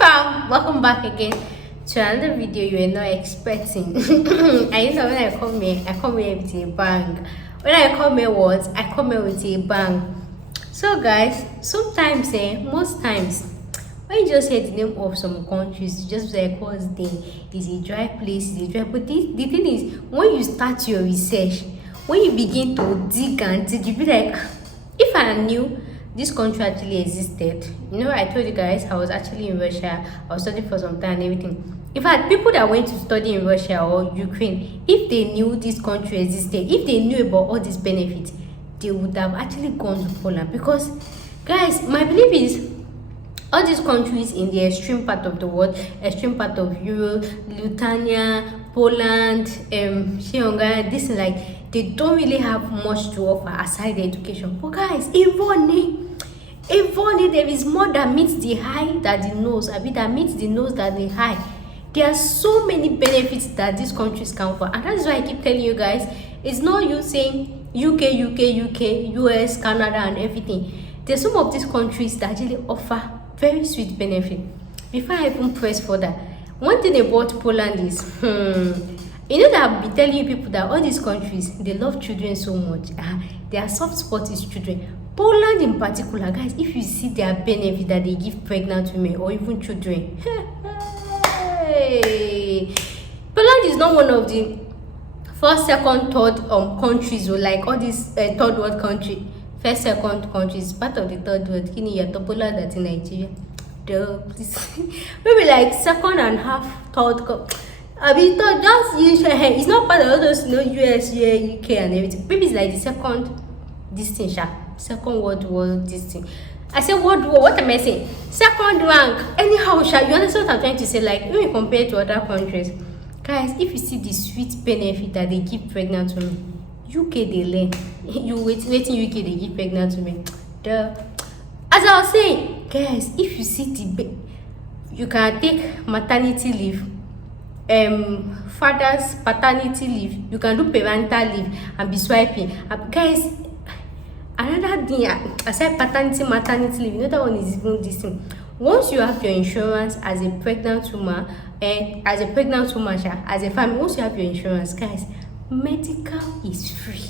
Welcome back again to another video you were not expecting. I know when I come here with a bang. When I come here with a bang. So guys, sometimes most times when you just hear the name of some countries, just like cause is a dry place, is a dry. But the thing is, when you start your research, when you begin to dig and dig, you be like, if I knew this country actually existed. You know, I told you guys I was actually in Russia. I was studying for some time and everything. In fact, people that went to study in Russia or Ukraine, if they knew this country existed, if they knew about all these benefits, they would have actually gone to Poland. Because guys, my belief is all these countries in the extreme part of the world, extreme part of Europe, Lithuania, Poland, Hungary, this is like, they don't really have much to offer aside the education. But guys, even there is more that meets the eye than the nose. I mean, that meets the nose than the eye. There are so many benefits that these countries can offer, and that is why I keep telling you guys, it's not you saying UK, US, Canada, and everything. There's some of these countries that actually offer very sweet benefit. Before I even press further, one thing about Poland is, you know that I've been telling you people that all these countries, they love children so much. Their soft spot is children. Poland in particular, guys, if you see their benefit that they give pregnant women or even children, Poland is not one of the first, second, third countries, or like all these third world country. First, second countries, part of the third world. Poland that's in Nigeria. Maybe like second and half, third. I mean, just it's not part of all those, US, UK, and everything. Maybe it's like the second distinct, second world war distinct. I said world war. What am I saying? Second rank. Anyhow, you understand what I'm trying to say? Like when you compare to other countries, guys, if you see the sweet benefit that they give pregnant women, UK they learn. You waiting UK they give pregnant women. As I was saying, guys, if you see you can take maternity leave, father's paternity leave, you can do parental leave and be swiping. Guys, another thing, aside paternity, maternity leave, you know that one is even this thing. Once you have your insurance as a pregnant woman, as a family, once you have your insurance, guys, medical is free.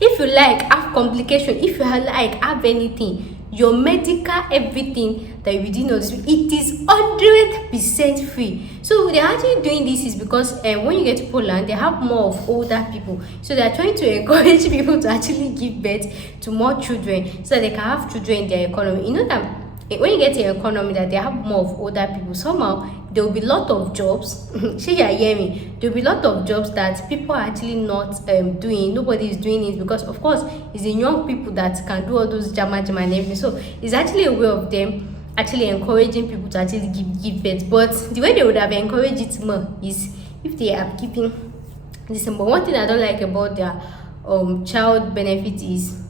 If you like have complication, if you like have anything, your medical, everything that you did not do, it is 100% free. So they're actually doing this is because when you get to Poland, they have more of older people, so they're trying to encourage people to actually give birth to more children so that they can have children in their economy. You know that when you get to an economy that they have more of older people, somehow there will be a lot of jobs. See, you hear me? There will be a lot of jobs that people are actually not doing. Nobody is doing it because, of course, it's the young people that can do all those jama and everything. So it's actually a way of them actually encouraging people to actually give birth. But the way they would have encouraged it more is if they are keeping this. But one thing I don't like about their child benefit is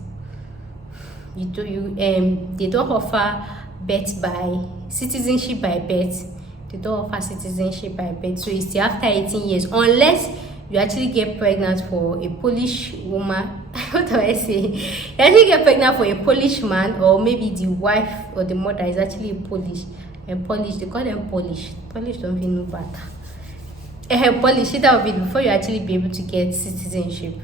they don't offer birth by citizenship by birth. They don't offer citizenship by birth, so it's after 18 years, unless you actually get pregnant for a Polish woman. What do I say? You actually get pregnant for a Polish man, or maybe the wife or the mother is actually Polish. They call them Polish. Polish don't even know better. Polish, that would be before you actually be able to get citizenship.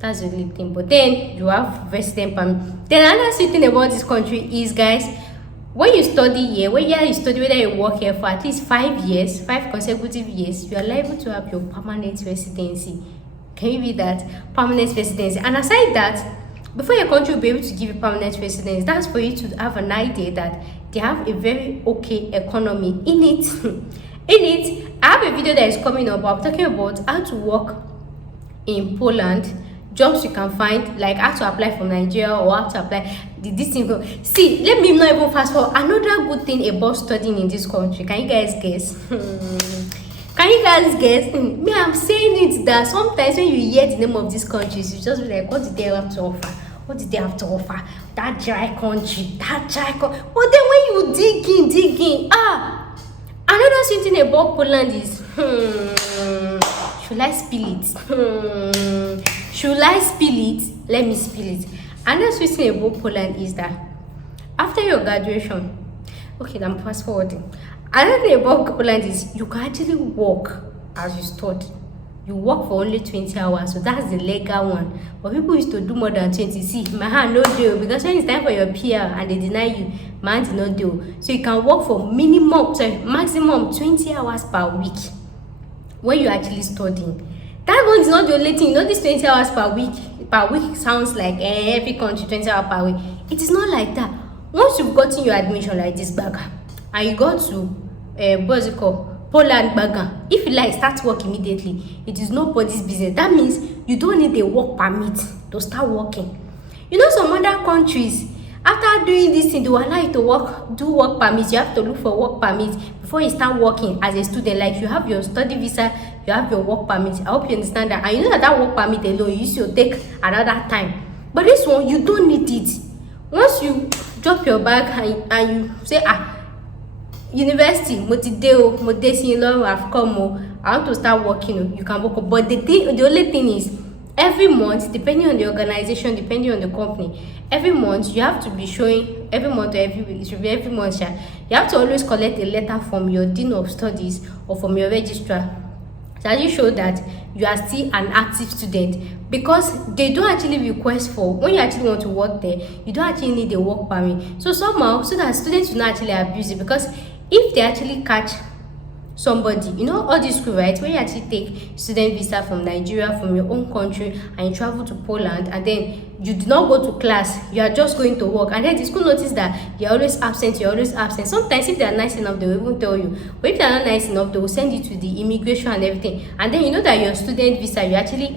That's the only thing. But then you have resident permit. Then another sweet thing about this country is, guys, when you study here, whether you work here for at least 5 years, 5 consecutive years, you are liable to have your permanent residency. Can you read that? Permanent residency. And aside that, before your country will be able to give you permanent residence, that's for you to have an idea that they have a very okay economy in it. I have a video that is coming up. I'm talking about how to work in Poland, jobs you can find, like how to apply from Nigeria or how to apply this thing. See, let me not even fast forward. Another good thing about studying in this country, can you guys guess? Can you guys guess? Me, I'm saying it that sometimes when you hear the name of these countries, you just be like, what did they have to offer? What did they have to offer? That dry country. But then when you dig in, another sweet thing about Poland is, should I spill it? Should I spill it? Let me spill it. Another sweet thing about Poland is that after your graduation, Okay, I'm fast forwarding. Another thing about Poland is you can actually work as you study. You work for only 20 hours, so that's the legal one. But people used to do more than 20. See, my hand no deal, because when it's time for your PR and they deny you, my hand is not deal. So you can work for maximum 20 hours per week when you're actually studying. That one is not the only thing. You know, this 20 hours per week sounds like every country 20 hours per week. It is not like that. Once you've gotten your admission like this bag and you go to what's it called, Poland baga, if you like start work immediately, it is nobody's business. That means you don't need a work permit to start working. You know, some other countries, after doing this thing, they will allow you to do work permits. You have to look for work permits before you start working as a student. Like you have your study visa, you have your work permit. I hope you understand that. And you know that work permit alone, you used to take another time. But this one, you don't need it. Once you drop your bag and you say, university, I've come, I want to start working, you can work. But the only thing is, every month, depending on the organization, depending on the company, every month you have to be showing, every month or every week, it should be every month, you have to always collect a letter from your dean of studies or from your registrar that you show that you are still an active student, because they don't actually request for, when you actually want to work there, you don't actually need a work permit. So somehow, so that students will not actually abuse it, because if they actually catch somebody, you know, all this school, right, when you actually take student visa from Nigeria, from your own country, and you travel to Poland, and then you do not go to class, you are just going to work, and then the school notice that you're always absent. Sometimes if they are nice enough, they will even tell you, but if they are not nice enough, they will send you to the immigration and everything. And then you know that your student visa, you actually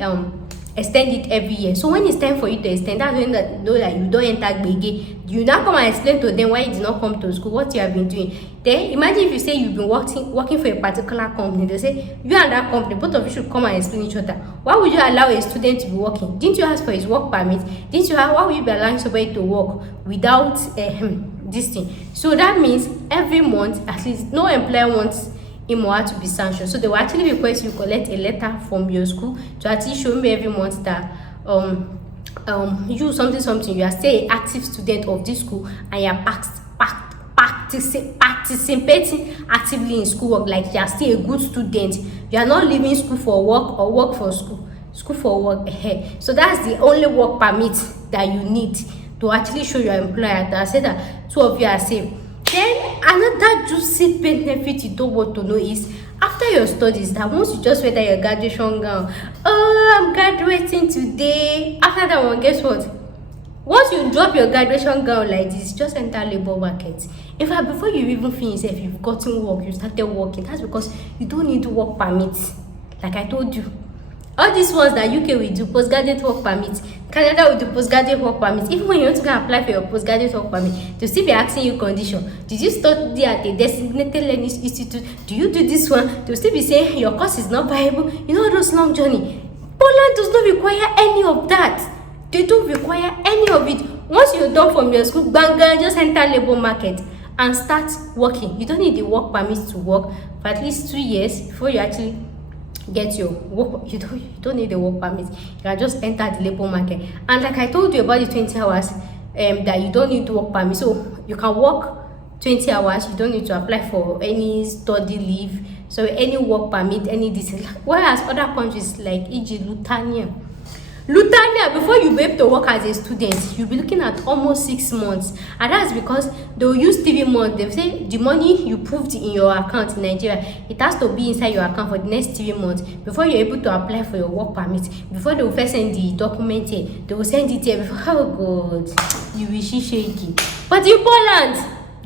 extend it every year. So when it's time for you to extend, that's when you know that you don't enter gbege. You now come and explain to them why you did not come to school, what you have been doing. Then imagine if you say you've been working for a particular company, they say you and that company, both of you should come and explain each other. Why would you allow a student to be working? Didn't you ask for his work permit? Why would you be allowing somebody to work without this thing? So that means every month, at least, no employer wants him or her to be sanctioned. So they will actually request you collect a letter from your school to actually show me every month that you something, you are still an active student of this school, and you are participating actively in schoolwork, like you are still a good student. You are not leaving school for work or work for school for work. So that's the only work permit that you need to actually show your employer that say that two of you are safe. Then another juicy benefit you don't want to know is, after your studies, that once you just wear that your graduation gown, I'm graduating today. After that one, guess what? Once you drop your graduation gown like this, just enter labor market. In fact, before you even finish, if you've gotten work, you started working. That's because you don't need to work permits. Like I told you, all these ones that UK will do, postgraduate work permit, Canada will do postgraduate work permit. Even when you want to go and apply for your postgraduate work permit, they'll still be asking you condition. Did you study at a designated learning institute? Do you do this one? They'll still be saying your course is not viable. You know those long journey. Poland does not require any of that. They don't require any of it. Once you're done from your school, bang, just enter labor market and start working. You don't need the work permit to work for at least 3 years before you actually get your work. You don't need the work permit. You can just enter the labor market. And like I told you about the 20 hours, that you don't need to work permit. So you can work 20 hours. You don't need to apply for any study leave, so any work permit, any this. Whereas other countries like e.g. Lithuania, before you be able to work as a student, you'll be looking at almost 6 months. And that's because they'll use 3 months. They'll say the money you proved in your account in Nigeria, it has to be inside your account for the next 3 months before you're able to apply for your work permit. Before they will first send the document here, they will send it here before. Oh God, you will see shaky. But in Poland,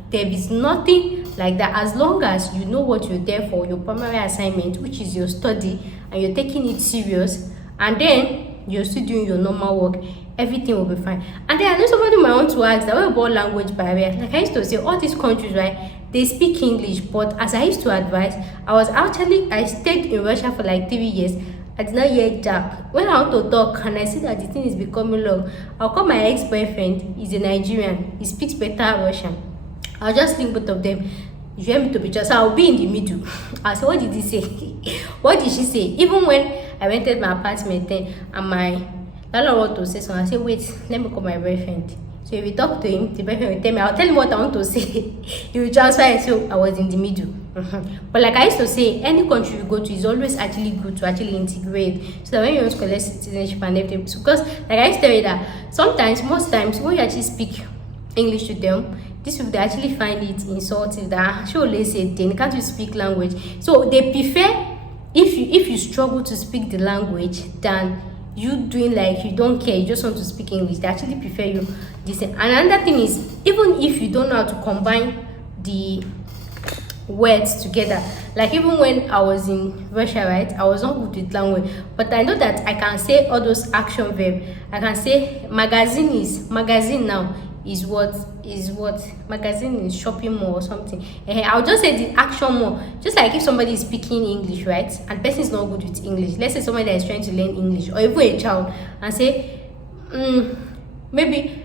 there is nothing like that. As long as you know what you're there for, your primary assignment, which is your study, and you're taking it serious, and then you're still doing your normal work, everything will be fine. And then I know somebody might want to ask that, what about language barrier? Like I used to say, all these countries, right, they speak English, but as I used to advise, I stayed in Russia for like 3 years. I did not hear Jack. When I want to talk and I see that the thing is becoming long, I'll call my ex-boyfriend. He's a Nigerian. He speaks better Russian. I'll just link both of them. You hear me to picture, so I'll be in the middle. I'll say, what did he say? What did she say? Even when I rented my apartment then, and my landlord wanted to say something, I said, wait, let me call my boyfriend. So if you talk to him, the person will tell me, I'll tell him what I want to say. He will transfer it, so I was in the middle. But like I used to say, any country you go to is always actually good to actually integrate. So that when you want to collect citizenship and everything, because like I used to tell you that sometimes, most times, when you actually speak English to them, these people, they actually find it insulting that surely say then can't you speak language. So they prefer if you struggle to speak the language than you doing like you don't care, you just want to speak English. They actually prefer you this. And another thing is, even if you don't know how to combine the words together, like even when I was in Russia, right, I was not good with language, but I know that I can say all those action verb. I can say magazine now is what magazine is shopping mall or something. I'll just say the action more. Just like if somebody is speaking English, right, and person is not good with English, let's say somebody that is trying to learn English, or even a child, and say maybe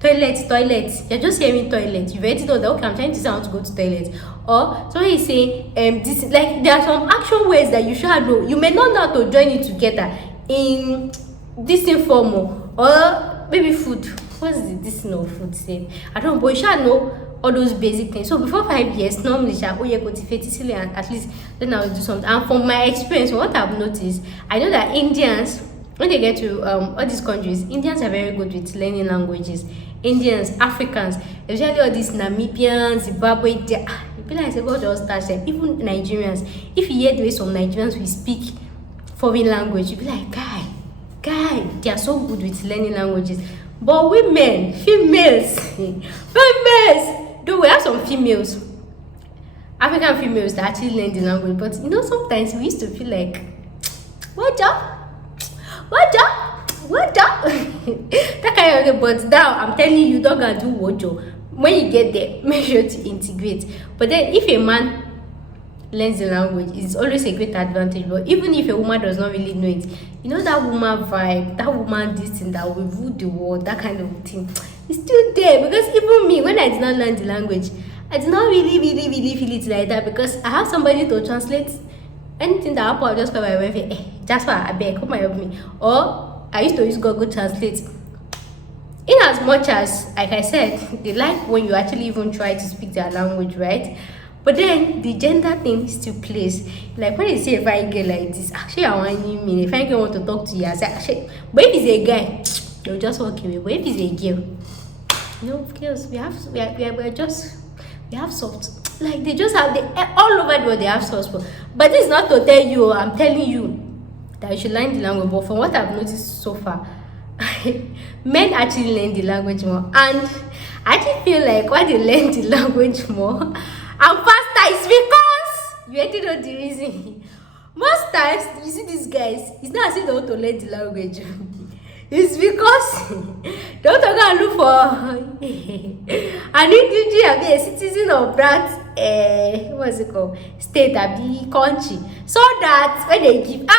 toilet, you're just hearing toilet, you've already know that okay, I'm trying to say I want to go to toilet. Or somebody is saying this, like there are some action words that you should know. You may not know how to join it together in this informal, or maybe food. What's this no food say? I don't know, but you should know all those basic things. So before 5 years, normally you go to Feticily and at least then I'll do something. And from my experience, what I've noticed, I know that Indians, when they get to all these countries, Indians are very good with learning languages. Indians, Africans, especially all these Namibians, Zimbabwe, you feel like God just touch them. Even Nigerians, if you hear the way some Nigerians will speak foreign language, you be like, guy, they are so good with learning languages. But women, females, though we have some females, African females that actually learn the language, but you know, sometimes we used to feel like, what up? That kind of thing. But now I'm telling you, don't gonna do wojo. When you get there, make sure to integrate. But then if a man learns the language, it's always a great advantage. But even if a woman does not really know it, you know, that woman vibe, that woman this thing that will rule the world, that kind of thing, it's still there. Because even me, when I did not learn the language, I did not really feel it like that, because I have somebody to translate anything that happens. I just call my wife, Jasper, I beg, come and help me. Or I used to use Google Translate. In as much as, like I said, they like when you actually even try to speak their language, right? But then the gender thing still plays. Like when they say a fine girl like this, actually I want you mean. If I girl want to talk to you, I say actually. But if it's a guy, they'll just walk away. But if it's a girl, you know, girls, we have soft. Like they just have all over the world they have soft spot. But this is not to tell you, I'm telling you that you should learn the language. But from what I've noticed so far, men actually learn the language more. And I actually feel like why they learn the language more and faster is because you already know the reason. Most times you see these guys, it's not as if they want to learn the language. It's because they want to go and look for an individual, be a citizen of that what's it called, state, be country, so that when they give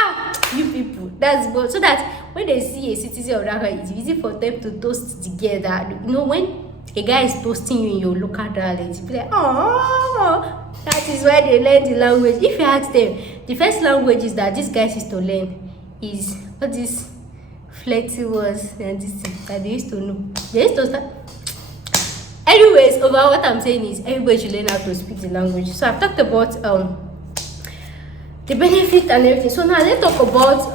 you people, that's good, so that when they see a citizen of that country, it's easy for them to toast together. You know, when a guy is toasting you in your local dialect, you be like, oh, that is why they learn the language. If you ask them, the first language is that these guys used to learn is what this flexi was and this thing that they used to know. They used to start. Anyways, over what I'm saying is everybody should learn how to speak the language. So I've talked about the benefit and everything. So now let's talk about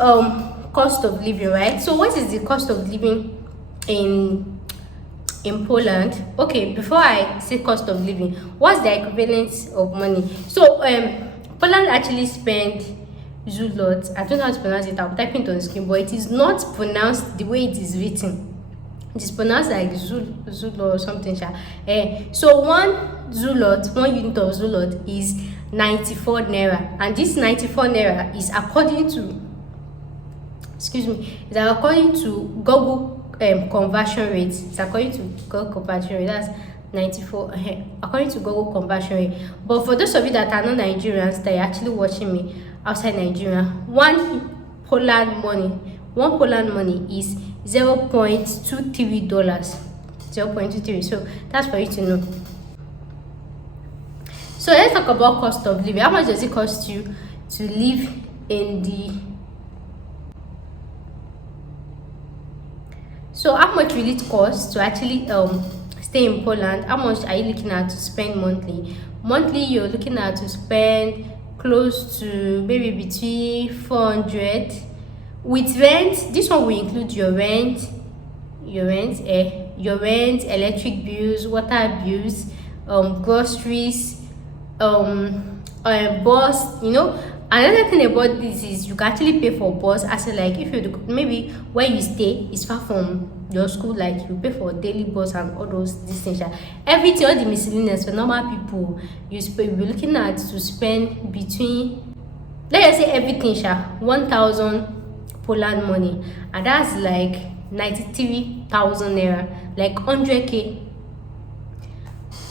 cost of living, right? So what is the cost of living in Poland? Okay, before I say cost of living, what's the equivalent of money? So Poland actually spend Zulot. I don't know how to pronounce it. I'll type it on the screen, but it is not pronounced the way it is written. It is pronounced like Zul or something. So one Zulot, 1 unit of Zulot is 94 naira, and this 94 naira is according to Google conversion rate. It's according to Google conversion rate. That's 94 according to Google conversion rate. But for those of you that are not Nigerians that are actually watching me outside Nigeria, one Poland money is $0.23. 0.23. So that's for you to know. So let's talk about cost of living. How much does it cost you to live in the So how much will it cost to actually stay in Poland? How much are you looking at to spend monthly? Monthly, you're looking at to spend close to maybe between 400 with rent. This one will include your rent, electric bills, water bills, groceries, bus. Another thing about this is you can actually pay for bus, as like if you maybe where you stay is far from your school, like you pay for daily bus and all those things. Everything, all the miscellaneous for normal people, you'll be looking at to spend between, let's say everything, 1,000 Poland money, and that's like 93,000 naira, like 100k.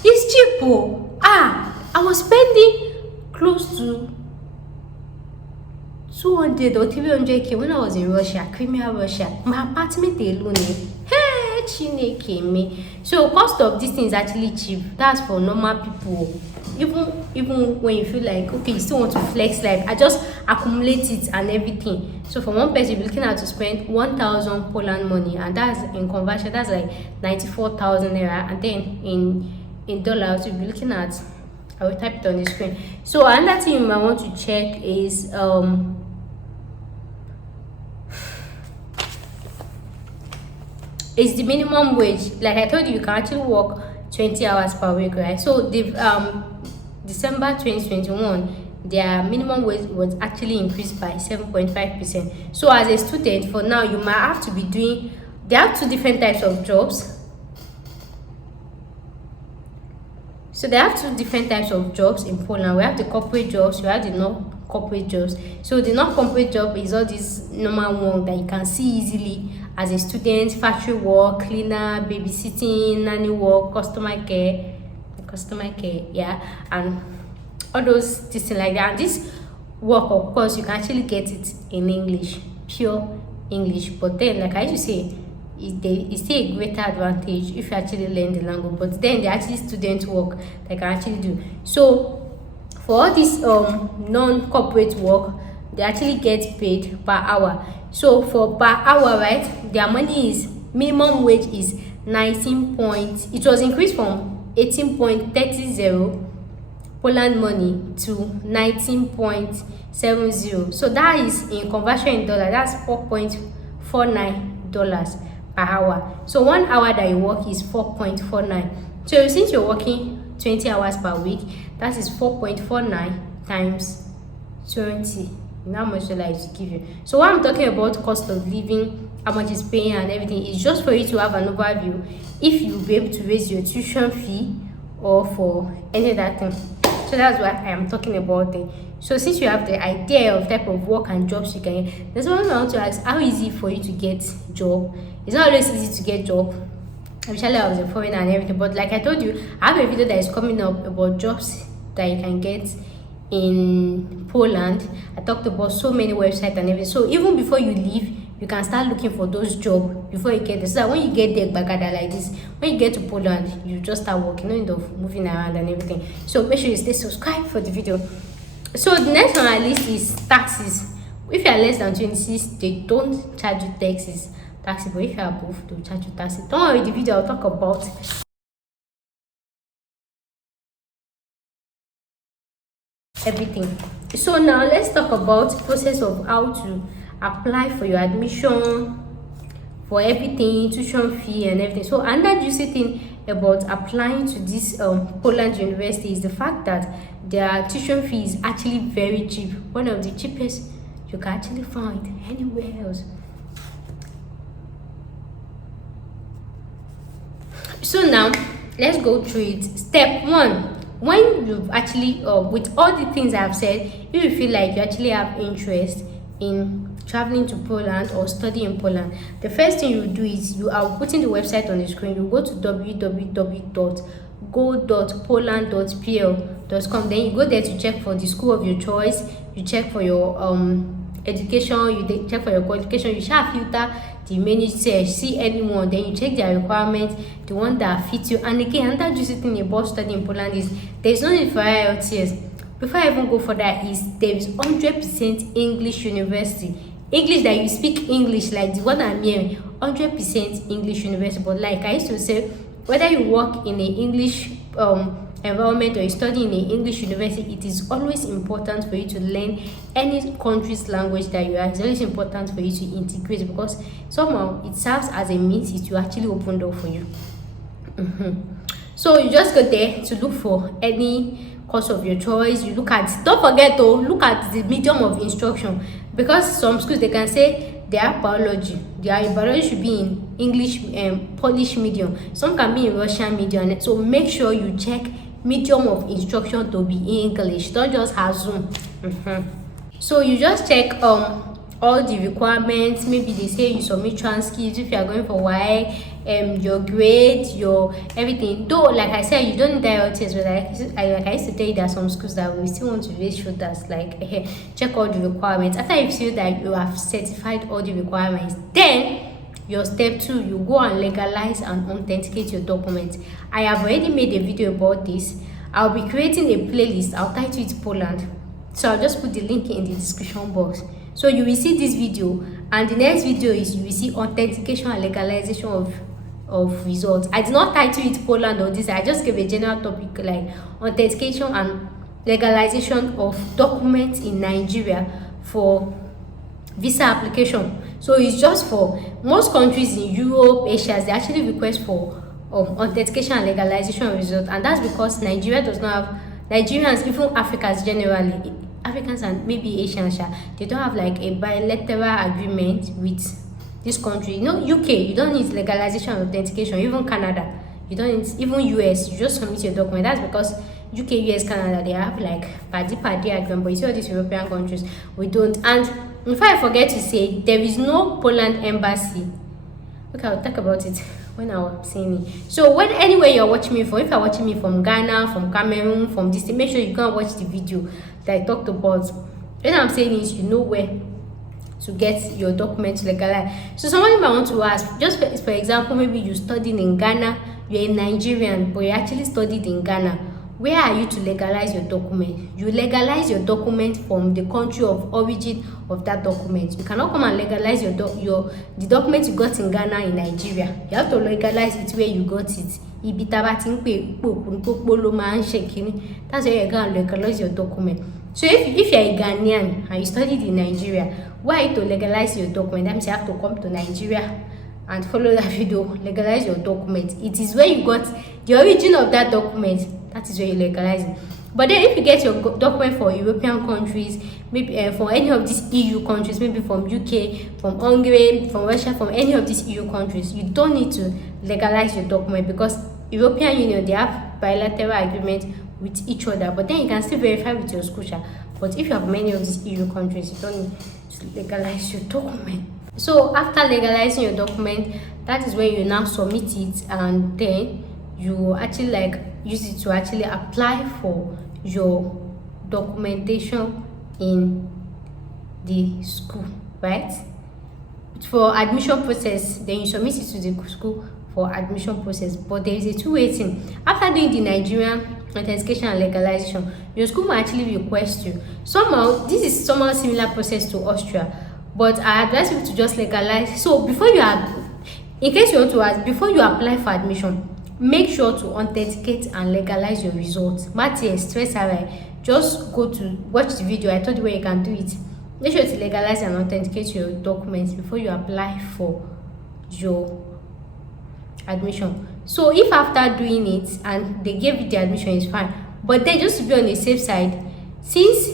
It's cheap. I was spending close to 200 or 300k when I was in Russia, Crimea, Russia. My apartment alone, hey, chineke me. So cost of this thing is actually cheap. That's for normal people. Even when you feel like, okay, you still want to flex life, I just accumulate it and everything. So for one person, you're looking at to spend 1,000 Poland money, and that's in conversion, that's like 94,000 naira. And then in dollars, you'll be looking at, I will type it on the screen. So another thing you might want to check is the minimum wage. Like I told you, you can actually work 20 hours per week, right? So the December 2021, their minimum wage was actually increased by 7.5%. So as a student, for now, you might have to be doing, they have two different types of jobs. So they have two different types of jobs in Poland. We have the corporate jobs, we have the non-corporate jobs. So the non-corporate job is all this normal one that you can see easily as a student: factory work, cleaner, babysitting, nanny work, customer care, yeah, and all those things like that. And this work, of course, you can actually get it in English, pure English. But then, like I used to say, it's still a greater advantage if you actually learn the language. But then they actually student work they can actually do. So for all this non-corporate work, they actually get paid per hour. So for per hour, right, their money is, minimum wage is 19 point, it was increased from 18.30 Poland money to 19.70. So that is in conversion in dollar, that's $4.49 per hour. So 1 hour that you work is 4.49. So since you're working 20 hours per week, that is 4.49 times 20. How much will I give you? So what I'm talking about, cost of living, how much is paying and everything, is just for you to have an overview if you'll be able to raise your tuition fee or for any other thing. So that's what I am talking about there. So since you have the idea of type of work and jobs you can get, there's one I want to ask: how easy for you to get job? It's not always easy to get job. Especially I was a foreigner and everything, but like I told you, I have a video that is coming up about jobs that you can get in Poland. I talked about so many websites and everything. So even before you leave, you can start looking for those jobs before you get there. So that when you get there, bagada like this, when you get to Poland, you just start working, no end of moving around and everything. So make sure you stay subscribed for the video. So the next on our list is taxes. If you are less than 26, they don't charge you taxes. But if you are above, they'll charge you taxes. Don't worry, the video I'll talk about everything. So now let's talk about the process of how to apply for your admission, for everything, tuition fee and everything. So another juicy thing about applying to this Poland university is the fact that their tuition fee is actually very cheap, one of the cheapest you can actually find anywhere else. So now let's go through it. Step 1: when you've actually with all the things I've said, if you feel like you actually have interest in traveling to Poland or studying in Poland, the first thing you do is, you are putting the website on the screen. You go to www.go.poland.pl.com. then you go there to check for the school of your choice. You check for your education, you check for your qualification, you shall filter the menu search, see anyone, then you check their requirements, the one that fits you. And again, another juicy thing about studying in Poland is there's no need for IELTS. Before I even go for that, is there is 100% English university English that you speak English like the one I'm hearing, 100% English university. But like I used to say, whether you work in an English environment or you study in an English university, it is always important for you to learn any country's language that you are. It's always important for you to integrate, because somehow it serves as a means to actually open door for you. So you just go there to look for any course of your choice. You look at, don't forget to look at the medium of instruction, because some schools they can say they have biology. Their biology should be in English Polish medium. Some can be in Russian medium. So make sure you check medium of instruction to be English. Don't just assume. So you just check all the requirements. Maybe they say you submit transcripts if you are going for Y, your grade, your everything. Though, like I said, you don't need IELTS, but like I used to tell you, there are some schools that we still want to raise shoulders, like check all the requirements. After you feel that you have certified all the requirements, then your step 2, you go and legalize and authenticate your documents. I have already made a video about this. I'll be creating a playlist. I'll title it Poland, so I'll just put the link in the description box. So you will see this video, and the next video is you will see authentication and legalization of results. I did not title it Poland or this. I just gave a general topic like authentication and legalization of documents in Nigeria for visa application. So it's just for most countries in Europe, Asia, they actually request for authentication and legalization of results, and that's because Nigeria does not have, Nigerians, even Africans generally, Africans and maybe Asians, they don't have like a bilateral agreement with this country. You know, UK, you don't need legalization and authentication. Even Canada, you don't need, even US, you just submit your document. That's because UK, US, Canada, they have like party agreement, but you see all these European countries, we don't. And before I forget to say, there is no Poland embassy. Okay, I'll talk about it when I was saying it. So when anywhere you're watching me from, if you're watching me from Ghana, from Cameroon, from this, make sure you go and watch the video that I talked about. What I'm saying is, you know where to get your documents legalized. So somebody might want to ask, just for example, maybe you studied in Ghana, you're a Nigerian, but you actually studied in Ghana. Where are you to legalize your document? You legalize your document from the country of origin of that document. You cannot come and legalize the document you got in Ghana in Nigeria. You have to legalize it where you got it. That's where you go and legalize your document. So if you're a Ghanaian and you studied in Nigeria, why are you to legalize your document? That means you have to come to Nigeria and follow that video, legalize your document. It is where you got the origin of that document. That is where you legalize it. But then if you get your document for European countries, maybe for any of these EU countries, maybe from UK, from Hungary, from Russia, from any of these EU countries, you don't need to legalize your document, because European Union, they have bilateral agreement with each other. But then you can still verify with your school. But if you have many of these EU countries, you don't need to legalize your document. So after legalizing your document, that is when you now submit it, and then you actually like use it to actually apply for your documentation in the school, right? For admission process, then you submit it to the school for admission process. But there is a two-way thing. After doing the Nigerian authentication and legalization, your school might actually request you. Somehow, this is somehow similar process to Austria, but I advise you to just legalize. So before you are, in case you want to ask, before you apply for admission, make sure to authenticate and legalize your results. Matthew, stress away. Just go to watch the video. I told you where you can do it. Make sure to legalize and authenticate your documents before you apply for your admission. So if after doing it and they gave you the admission, it's fine. But then just to be on the safe side, since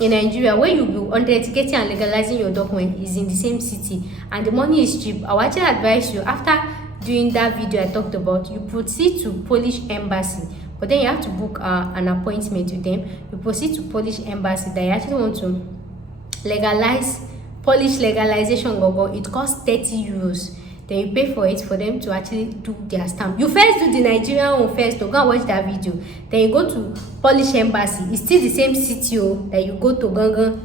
in Nigeria, where you will be authenticating and legalizing your document is in the same city and the money is cheap, I would actually advise you, after doing that video I talked about, you proceed to Polish embassy. But then you have to book an appointment with them. You proceed to Polish embassy that you actually want to legalize. Polish legalization, it costs 30 euros. Then you pay for it for them to actually do their stamp. You first do the Nigerian one first, to go and watch that video. Then you go to Polish embassy. It's still the same city that you go to Gangan,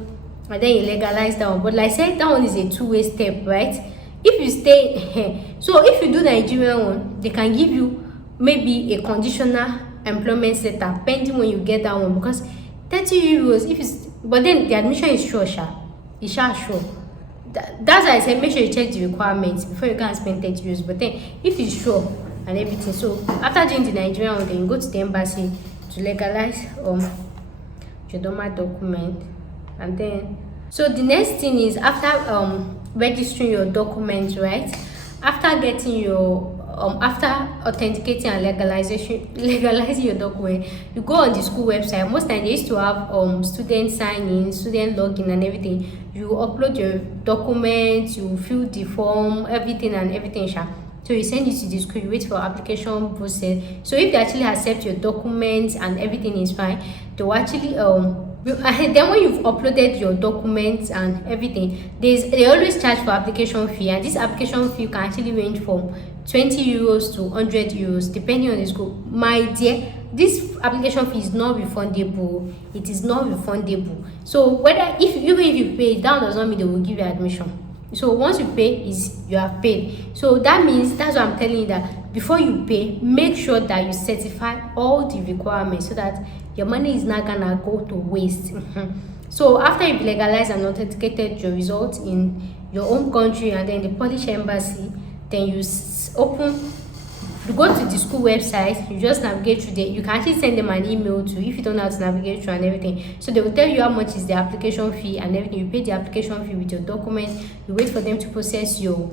and then you legalize that one. But like I said, that one is a two-way step, right? If you stay so if you do Nigerian one, they can give you maybe a conditional employment letter pending when you get that one, because 30 euros if it's, but then the admission is sure, it's sure. that's why I said make sure you check the requirements before you can spend 30 euros. But then if it's sure and everything, so after doing the Nigerian one, then you go to the embassy to legalize your normal document. And then so the next thing is, after registering your documents, right, after getting your after authenticating and legalizing your document, you go on the school website. Most times they used to have student sign in, student login and everything. You upload your documents, you fill the form, everything sha. So you send it to the school, you wait for application process. So if they actually accept your documents and everything is fine, they will actually then when you've uploaded your documents and everything, they always charge for application fee, and this application fee can actually range from 20 euros to 100 euros depending on the school. My dear, this application fee is not refundable. It is not refundable. So even if you pay, that does not mean they will give you admission. So once you pay, you have paid. So that means, that's what I'm telling you, that before you pay, make sure that you certify all the requirements so that your money is not gonna go to waste. So after you've legalized and authenticated your results in your home country and then the Polish embassy, then you go to the school website, you just navigate through there. You can actually send them an email too if you don't know how to navigate through and everything. So they will tell you how much is the application fee and everything. You pay the application fee with your documents, you wait for them to process your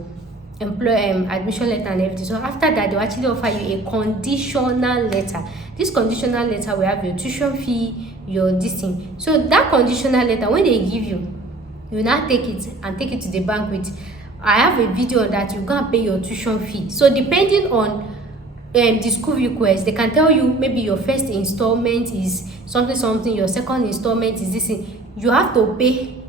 admission letter and everything. So after that, they'll actually offer you a conditional letter. This conditional letter will have your tuition fee, your this thing. So that conditional letter, when they give you, you now take it to the bank with. I have a video on that. You can pay your tuition fee. So depending on the school request, they can tell you maybe your first installment is something, your second installment is this thing. You have to pay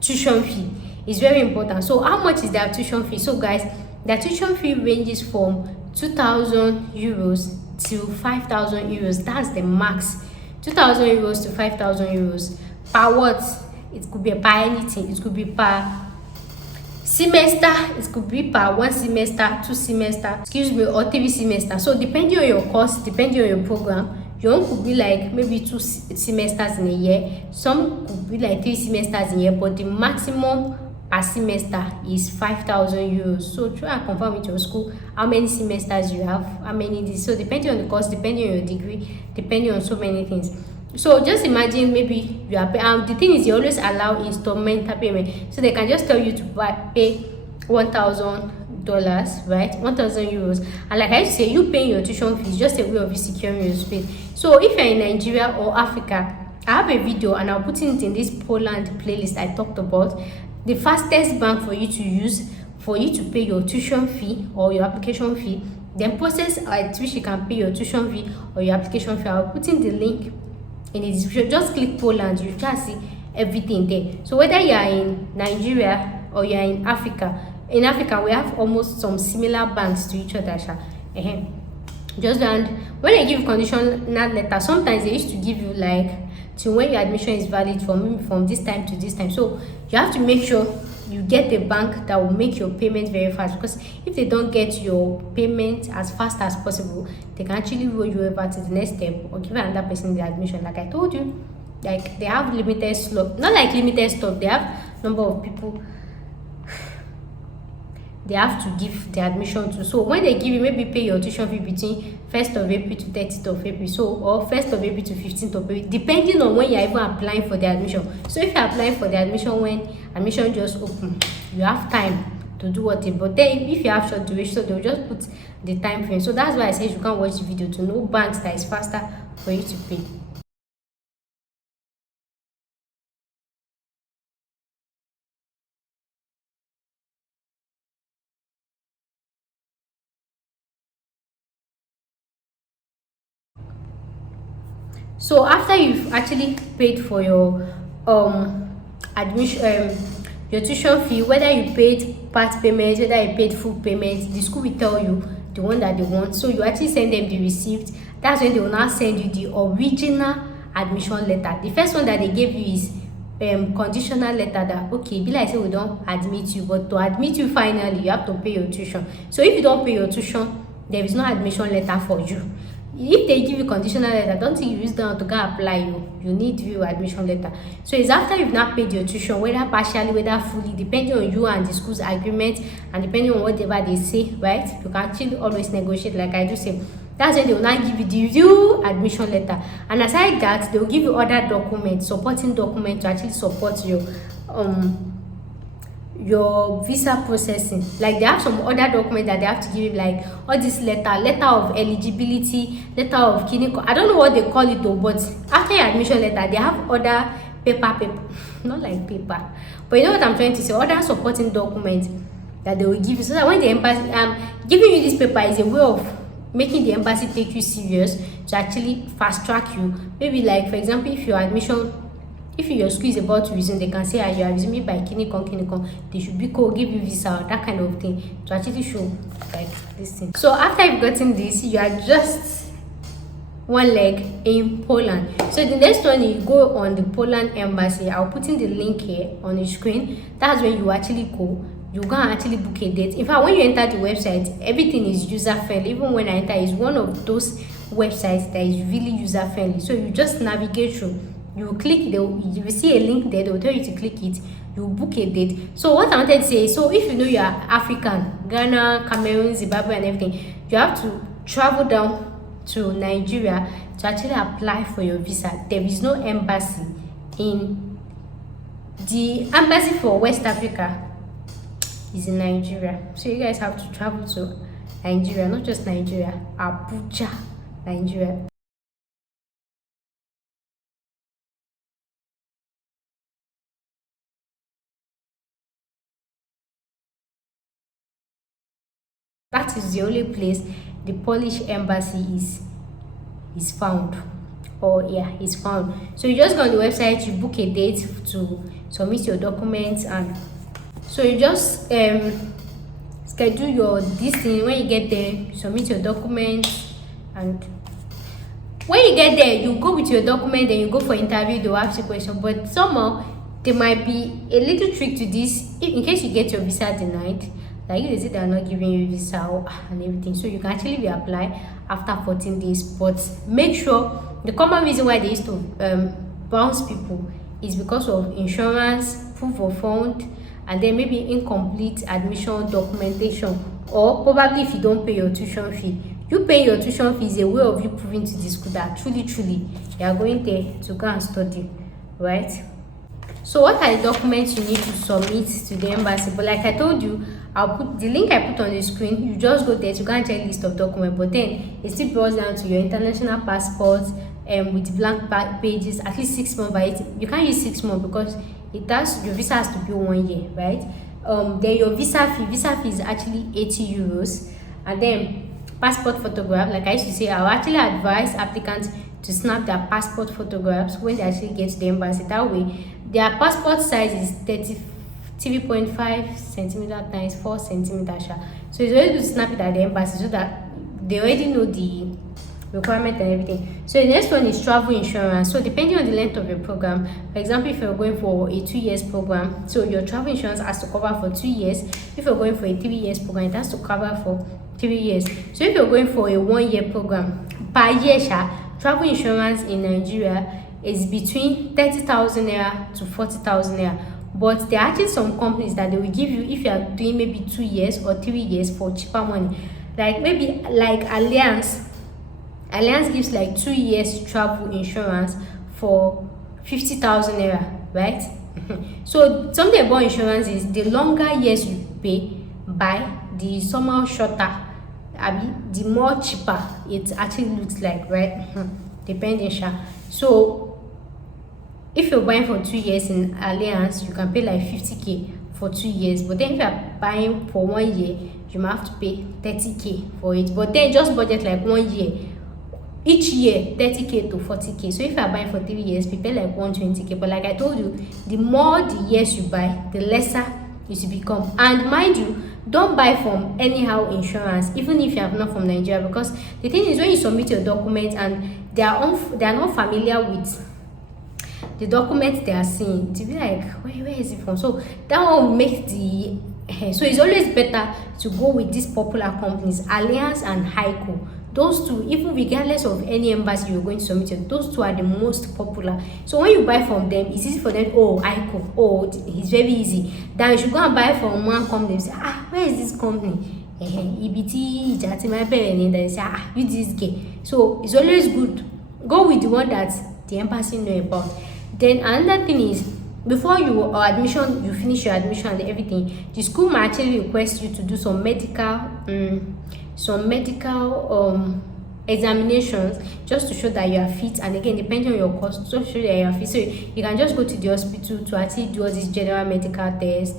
tuition fee. It's very important. So how much is their tuition fee? So guys, their tuition fee ranges from 2,000 euros to 5,000 euros. That's the max. 2,000 euros to 5,000 euros per what? It could be per anything. It could be per semester, it could be per 1 semester, 2 semester, or 3 semester. So depending on your course, depending on your program, your own could be like maybe 2 semesters in a year, some could be like 3 semesters in a year, but the maximum per semester is 5,000 euros. So try and confirm with your school how many semesters you have, how many this. So depending on the course, depending on your degree, depending on so many things. So just imagine maybe you are the thing is, they always allow installment payment, so they can just tell you to pay $1,000, right, 1,000 euros, and like I say, you paying your tuition fees just a way of you securing your space. So if you're in Nigeria or Africa, I have a video and I'll put it in this Poland playlist I talked about the fastest bank for you to use for you to pay your tuition fee or your application fee, then process at which you can pay your tuition fee or your application fee. I'll put in the link in the description. Just click Poland, you can see everything there. So whether you are in Nigeria or you are in Africa we have almost some similar banks to each other. Just and when they give conditional letter, sometimes they used to give you like till when your admission is valid from this time to this time. So you have to make sure you get a bank that will make your payment very fast, because if they don't get your payment as fast as possible, they can actually roll you over to the next step or give another person the admission. Like I told you, like they have limited slot, not like limited stock, they have number of people they have to give the admission to. So when they give you, maybe pay your tuition fee between 1st of April to 30th of April, so or 1st of April to 15th of April, depending on when you're even applying for the admission. So if you're applying for the admission when admission just open, you have time to do whatever. But then if you have short duration, so they'll just put the time frame. So that's why I say you can watch the video to know banks that is faster for you to pay. So after you've actually paid for your admission, your tuition fee, whether you paid part payment, whether you paid full payment, the school will tell you the one that they want. So you actually send them the receipt. That's when they will now send you the original admission letter. The first one that they gave you is conditional letter that okay, be like say we don't admit you, but to admit you finally you have to pay your tuition. So if you don't pay your tuition, there is no admission letter for you. if they give you conditional letter, don't think you use them to go apply. You need real admission letter. So it's after you've not paid your tuition, whether partially, whether fully, depending on you and the school's agreement, and depending on whatever they say, right? You can actually always negotiate, like I do say. That's when they will not give you the real admission letter. And aside that, they will give you other documents, supporting documents to actually support your visa processing. Like they have some other documents that they have to give you, like all this letter of eligibility, letter of clinical, I don't know what they call it though, but after your admission letter they have other paper not like paper, but you know what I'm trying to say, other supporting documents that they will give you, so that when the embassy giving you this paper is a way of making the embassy take you serious, to actually fast track you. Maybe like for example, if your school is about to resume, they can say you are resuming by kinikon, they should be give you visa, that kind of thing, to actually show like this thing. So after you've gotten this, you are just one leg in Poland. So the next one, you go on the Poland embassy. I'll put in the link here on the screen. That's when you actually go. You can actually book a date. In fact, when you enter the website, everything is user friendly. Even when I enter, it's one of those websites that is really user friendly. So you just navigate through. You click, you will see a link there, they will tell you to click it, you book a date. So what I wanted to say, so if you know you are African, Ghana, Cameroon, Zimbabwe and everything, you have to travel down to Nigeria to actually apply for your visa. There is no embassy in the embassy for West Africa is in Nigeria. So you guys have to travel to Nigeria, not just Nigeria, Abuja, Nigeria. That is the only place the Polish embassy is found, or yeah, is found. So you just go on the website, you book a date to submit your documents, and so you just schedule your this thing. When you get there, you submit your documents, and when you get there, you go with your document, then you go for interview. They'll ask you questions, but somehow there might be a little trick to this. In case you get your visa denied, like if they say they are not giving you visa and everything, so you can actually reapply after 14 days. But make sure, the common reason why they used to bounce people is because of insurance, proof of fund, and then maybe incomplete admission documentation, or probably if you don't pay your tuition fee. You pay your tuition fee is a way of you proving to the school that truly you are going there to go and study, right? So what are the documents you need to submit to the embassy? But like I told you, I'll put the link I put on the screen. You just go there to go and check list of documents, but then it still boils down to your international passport with blank pages, at least 6 months. But you can't use 6 months because your visa has to be 1 year, right? Then your visa fee is actually 80 euros, and then passport photograph. Like I used to say, I'll actually advise applicants to snap their passport photographs when they actually get to the embassy. That way their passport size is 3.5 centimeter times 4 centimeter. So it's always good to snap it at the embassy so that they already know the requirement and everything. So the next one is travel insurance. So depending on the length of your program, for example, if you're going for a 2 years program, so your travel insurance has to cover for 2 years. If you're going for a 3 years program, it has to cover for 3 years. So if you're going for a 1 year program, per year travel insurance in Nigeria is between 30,000 naira to 40,000 naira. But there are actually some companies that they will give you if you are doing maybe 2 years or 3 years for cheaper money. Like maybe like Alliance gives like 2 years travel insurance for 50,000 naira, right? So something about insurance is the longer years you pay by, the somehow shorter, the more cheaper it actually looks like, right? Depending. So if you're buying for 2 years in Alliance, you can pay like 50k for 2 years. But then if you're buying for 1 year, you might have to pay 30k for it. But then just budget like 1 year. Each year, 30k to 40k. So if you're buying for 3 years, you pay like 120k. But like I told you, the more the years you buy, the lesser it will become. And mind you, don't buy from anyhow insurance, even if you are not from Nigeria, because the thing is when you submit your documents and they are not familiar with the documents they are seeing, to be like, where is it from? So that one will make so it's always better to go with these popular companies, Alliance and Heiko. those two, even regardless of any embassy you're going to submit to, those two are the most popular. So when you buy from them, it's easy for them. Oh, ICO, oh, it's very easy. Then you should go and buy from one company. You say, where is this company? EBT, my parent, they say, you this gay. So it's always good. Go with the one that the embassy know about. Then another thing is, before you finish your admission and everything, the school might actually request you to do some medical examinations, just to show that you are fit. And again, depending on your course, just to show that you are fit. So you can just go to the hospital to actually do all these general medical tests,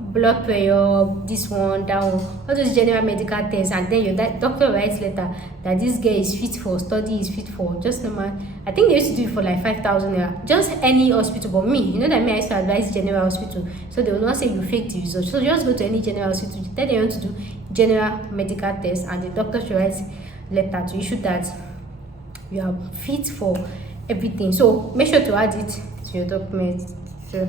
blood pressure, this one, that one, all those general medical tests, and then your doctor writes letter that this girl is fit for study, is fit for just normal. I think they used to do it for like 5,000 naira, just any hospital. But me, you know that me, I used to advise general hospital, so they will not say you fake the result. So just go to any general hospital, tell them you want to do general medical tests, and the doctor should write letter to issue that you are fit for everything. So make sure to add it to your document. Sure.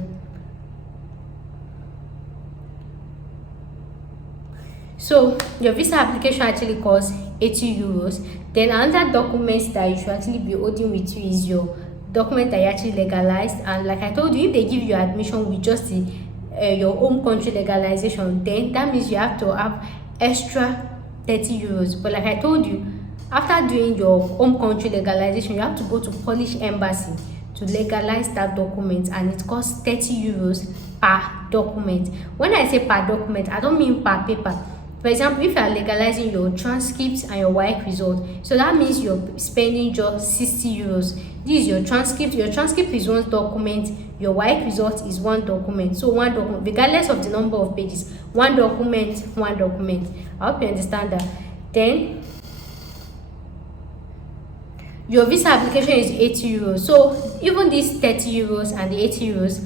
So your visa application actually costs 80 euros. Then another document that you should actually be holding with you is your document that you actually legalized. And like I told you, if they give you admission with just your home country legalization, then that means you have to have extra 30 euros. But like I told you, after doing your home country legalization, you have to go to Polish embassy to legalize that document, and it costs 30 euros per document. When I say per document, I don't mean per paper. For example, if you are legalizing your transcripts and your WAEC result, so that means you're spending just 60 euros. This is your transcript. Your transcript is one document. Your WAEC result is one document. So one document, regardless of the number of pages, one document, one document. I hope you understand that. Then your visa application is 80 euros. So even these 30 euros and the 80 euros,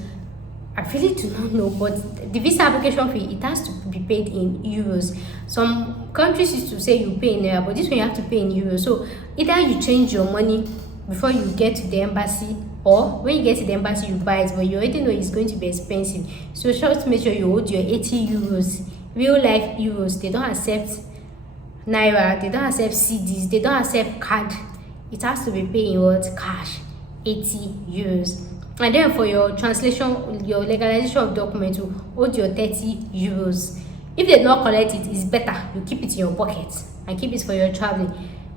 I really do not know, but the visa application fee, it has to be paid in euros. Some countries used to say you pay in naira, but this one you have to pay in euros. So either you change your money before you get to the embassy, or when you get to the embassy you buy it, but you already know it's going to be expensive. So just make sure you hold your 80 euros, real life euros. They don't accept naira, they don't accept CDs, they don't accept card. It has to be paid in what? Cash, 80 euros. And then for your translation, your legalization of document, you hold your 30 euros. If they don't collect it, it's better you keep it in your pocket and keep it for your traveling,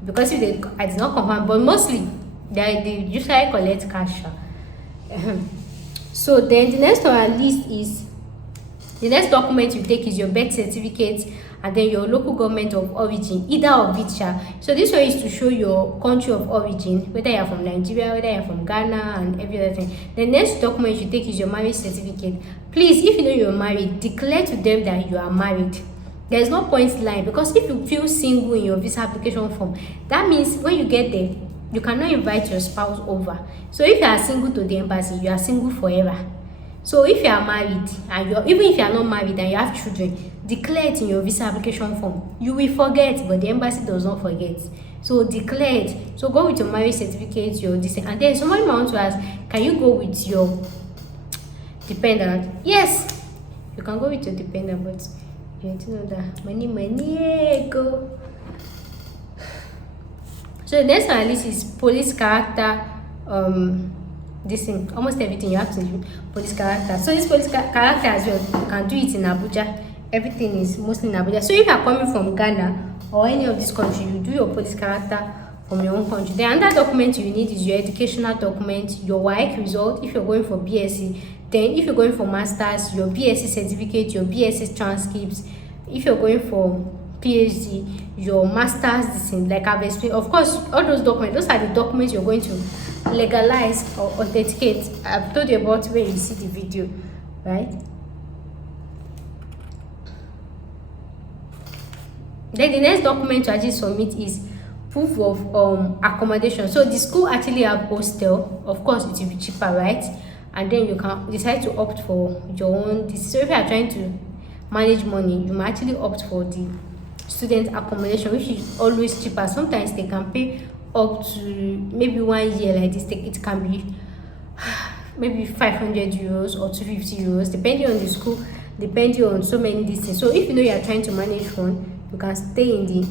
because if they, I did not confirm, but mostly they usually collect cash. So then the next on our list is, the next document you take is your birth certificate, and then your local government of origin, either of which. So this one is to show your country of origin, whether you're from Nigeria, whether you're from Ghana, and every other thing. The next document you take is your marriage certificate. Please, if you know you're married, declare to them that you are married. There's no point lying, because if you feel single in your visa application form, that means when you get there, you cannot invite your spouse over. So if you are single to the embassy, you are single forever. So if you are married, and even if you are not married and you have children, declare it in your visa application form. You will forget, but the embassy does not forget. So declare it. So go with your marriage certificate, your this, and then somebody might want to ask, can you go with your dependent? Yes, you can go with your dependent, but you need to know that money go. So the next on our list is police character. This thing, almost everything you have to do police character. So this police character as well, you can do it in Abuja. Everything is mostly in Abuja. So if you are coming from Ghana or any of this country, you do your police character from your own country. The other document you need is your educational document, your WAEC result if you're going for BSc. Then if you're going for masters, your BSc certificate, your BSc transcripts. If you're going for PhD, your masters, this thing, like I've explained. Of course, all those documents, those are the documents you're going to legalize or authenticate. I've told you about when you see the video, right? Then the next document to actually submit is proof of accommodation. So the school actually have hostel. Of course, it will be cheaper, right? And then you can decide to opt for your own. So if you are trying to manage money, you might actually opt for the student accommodation, which is always cheaper. Sometimes they can pay up to maybe 1 year like this. It can be maybe 500 euros or 250 euros, depending on the school, depending on so many things. So if you know you are trying to manage one, you can stay in the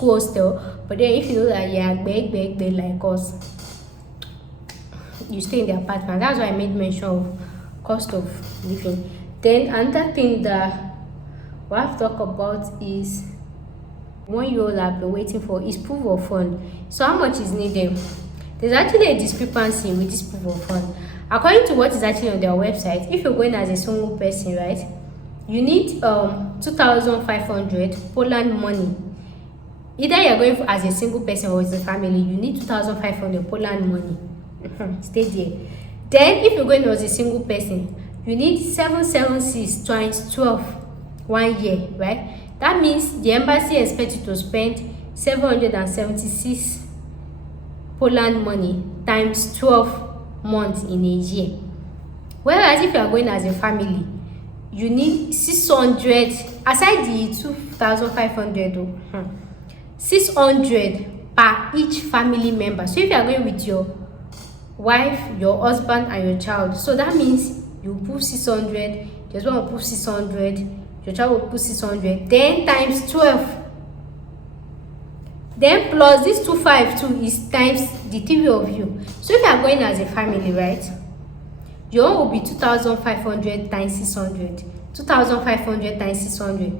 school hostel. But then if you know that you're big like us, you stay in the apartment. That's why I made mention of cost of living. Then another thing that we have to talk about is one you all have been waiting for is proof of fund. So how much is needed? There's actually a discrepancy with this proof of fund. According to what is actually on their website, if you're going as a single person, right, you need 2,500 Poland money. Either you're going as a single person or as a family, you need 2,500 Poland money. Stay there. Then if you're going as a single person, you need 776 times 12 1 year, right? That means the embassy expects you to spend 776 Poland money times 12 months in a year. Whereas if you are going as a family, you need 600, aside the 2,500, 600 per each family member. So if you are going with your wife, your husband, and your child, so that means you put 600, your husband will put 600, your child will put 600, then times 12. Then plus this 252 is times the three of you. So if you are going as a family, right, your own will be 2,500 times 600, 2,500 times 600,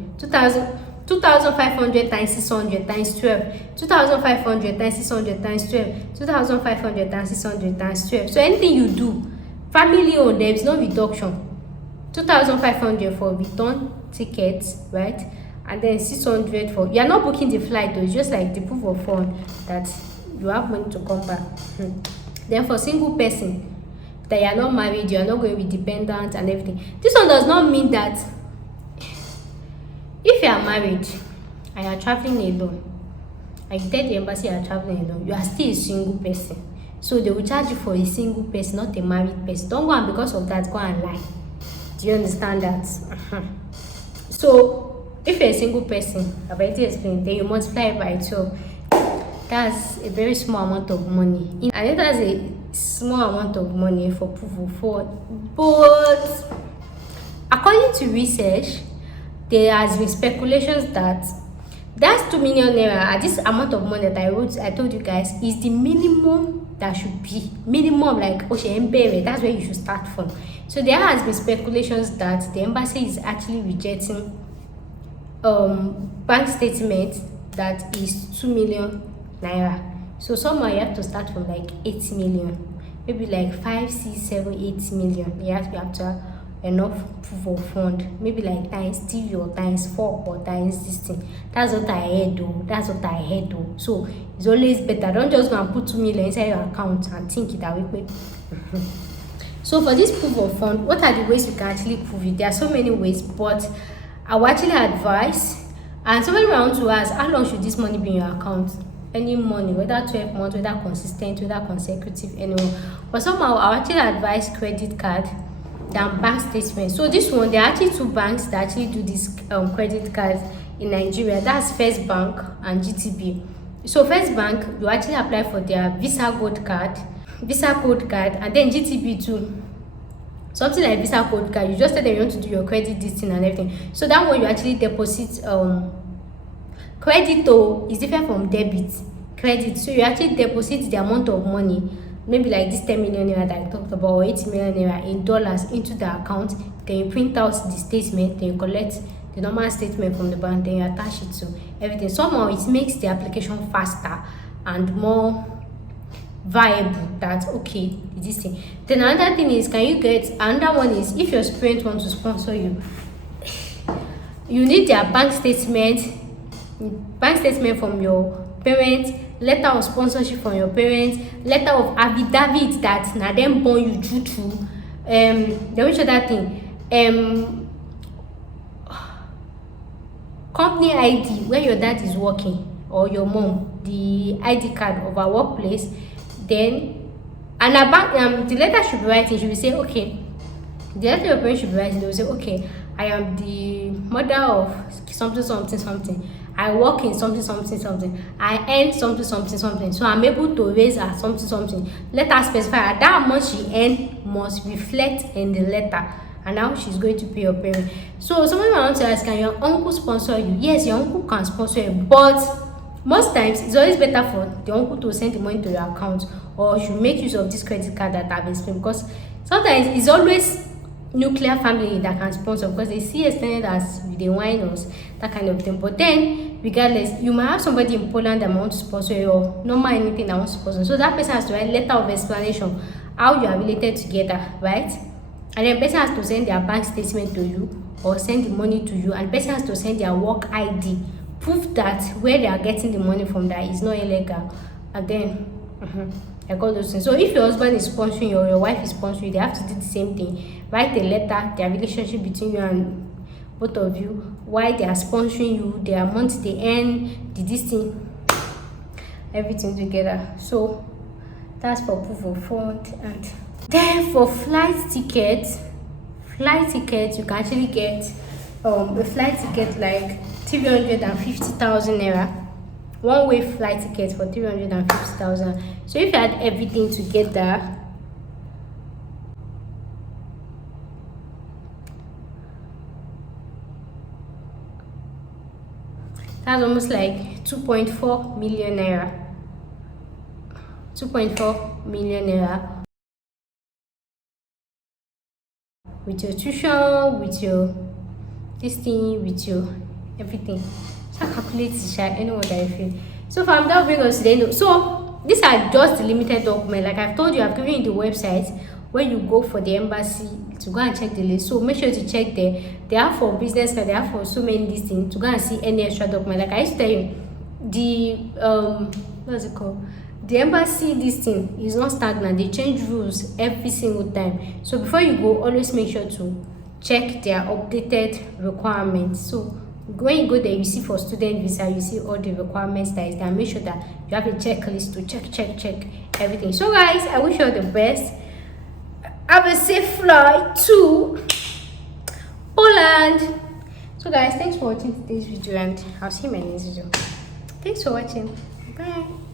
2,500 times 600 times 12, 2,500 times 600 times 12, 2,500 times 600 times 12. So anything you do, family owned, there is no reduction. 2,500 for return tickets, right? And then 600 for, you are not booking the flight though, it's just like the proof of fund that you have money to come back. Then for single person, that you are not married, you are not going with dependents and everything. This one does not mean that if you are married and you are traveling alone, and you tell the embassy you are traveling alone, you are still a single person. So they will charge you for a single person, not a married person. Don't go and because of that go and lie. Do you understand that? So if you're a single person, I've already explained, then you multiply it by 12. That's a very small amount of money. And that's a small amount of money for proof of fund. But according to research, there has been speculations that that's 2 million naira. This amount of money that I told you guys is the minimum that should be. Minimum, like that's where you should start from. So there has been speculations that the embassy is actually rejecting bank statement that is 2 million naira. So somehow you have to start from like 8 million, maybe like 5, 6, 7, 8 million. You have to have enough proof of fund, maybe like times 3 or times 4 or times this thing. That's what I heard though. So it's always better. Don't just go and put 2 million inside your account and think it that way. So for this proof of fund, what are the ways you can actually prove it? There are so many ways, but I will actually advise, and somebody want to ask, how long should this money be in your account? Any money, whether 12 months, whether consistent, whether consecutive, anyway. But somehow I will actually advise credit card than bank statement. So this one, there are actually two banks that actually do this credit cards in Nigeria. That's First Bank and GTB. So First Bank, you actually apply for their Visa Code card, and then GTB too. Something like Visa Code card, you just tell them you want to do your credit this thing and everything. So that one you actually deposit credit though is different from debit. Credit, so you actually deposit the amount of money, maybe like this 10 million naira that I talked about, or 80 million naira in dollars into the account. Then you print out the statement, then you collect the normal statement from the bank, then you attach it to everything. Somehow it makes the application faster and more viable. That okay, this thing. Then another thing is, can you get another one is if your parents want to sponsor you, you need their bank statement from your parents, letter of sponsorship from your parents, letter of affidavit that na them born you true. Then which other thing? Company ID where your dad is working or your mom, the ID card of our workplace. Then and about the letter should be writing. She will say, okay, the letter your parents should be writing. They will say, okay, I am the mother of something. I work in something. I earn something. So I'm able to raise her something. Let her specify that amount she earned must reflect in the letter, and now she's going to pay your parents. So someone wants to ask, can your uncle sponsor you? Yes, your uncle can sponsor you, but most times it's always better for the uncle to send the money to your account, or you make use of this credit card that I've explained, because sometimes it's always nuclear family that can sponsor, because they see extended as they wine us, that kind of thing. But then regardless, you might have somebody in Poland that wants to sponsor you, or normal anything that wants to sponsor, so that person has to write letter of explanation how you are related together, right? And then the person has to send their bank statement to you, or send the money to you, and the person has to send their work ID, proof that where they are getting the money from that is not illegal. And then like all those things. So if your husband is sponsoring you, or your wife is sponsoring you, they have to do the same thing. Write a letter, their relationship between you and both of you, why they are sponsoring you, their amount they earn, this thing, everything together. So that's for proof of fund. And then for flight tickets, you can actually get a flight ticket like 350,000 naira, one-way flight ticket for 350,000. So if you had everything together, that's almost like 2.4 million naira. 2.4 million naira with your tuition, with your this thing, with your everything. So calculate it, anyone that you feel. So from that, bring us today. So these are just the limited documents. Like I've told you, I've given you the website where you go for the embassy to go and check the list. So make sure to check there. They are for business card, they are for so many these things, to go and see any extra document. Like I used to tell you, the what's it called? The embassy, this thing is not stagnant. They change rules every single time. So before you go, always make sure to check their updated requirements. So when you go there, you see for student visa, you see all the requirements that is there. Make sure that you have a checklist to check everything. So guys, I wish you all the best. Have a safe flight to Poland. So guys, thanks for watching today's video, and I'll see you in my next video. Thanks for watching. Bye.